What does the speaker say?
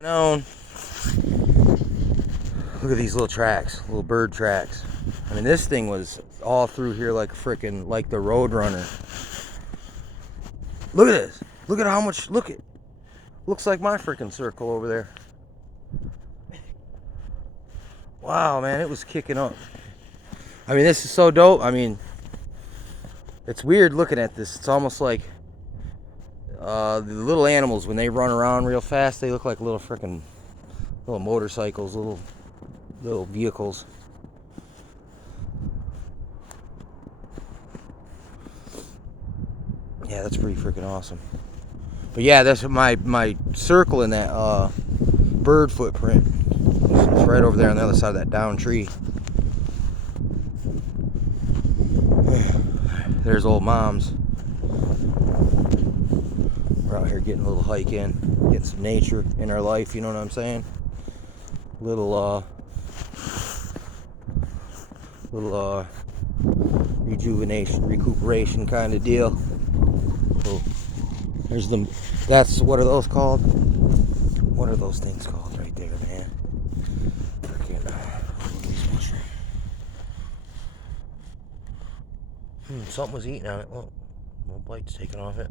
Known. Look at these little tracks, little bird tracks. I mean, this thing was all through here like freaking like the Roadrunner. Look at this. Look at how much. Look at. Looks like my freaking circle over there. Wow, man, it was kicking up. I mean, this is so dope. I mean, it's weird looking at this. It's almost like the little animals when they run around real fast. They look like little freaking little motorcycles, little vehicles. Yeah, that's pretty freaking awesome. But yeah, that's my circle in that bird footprint. It's right over there on the other side of that down tree. There's old moms. We're out here getting a little hike in, getting some nature in our life, you know what I'm saying? Little recuperation kind of deal. So there's them. That's, what are those called? What are those things called right there, man? Freaking these mushrooms. Something was eating on it. Well, little bite's taken off it.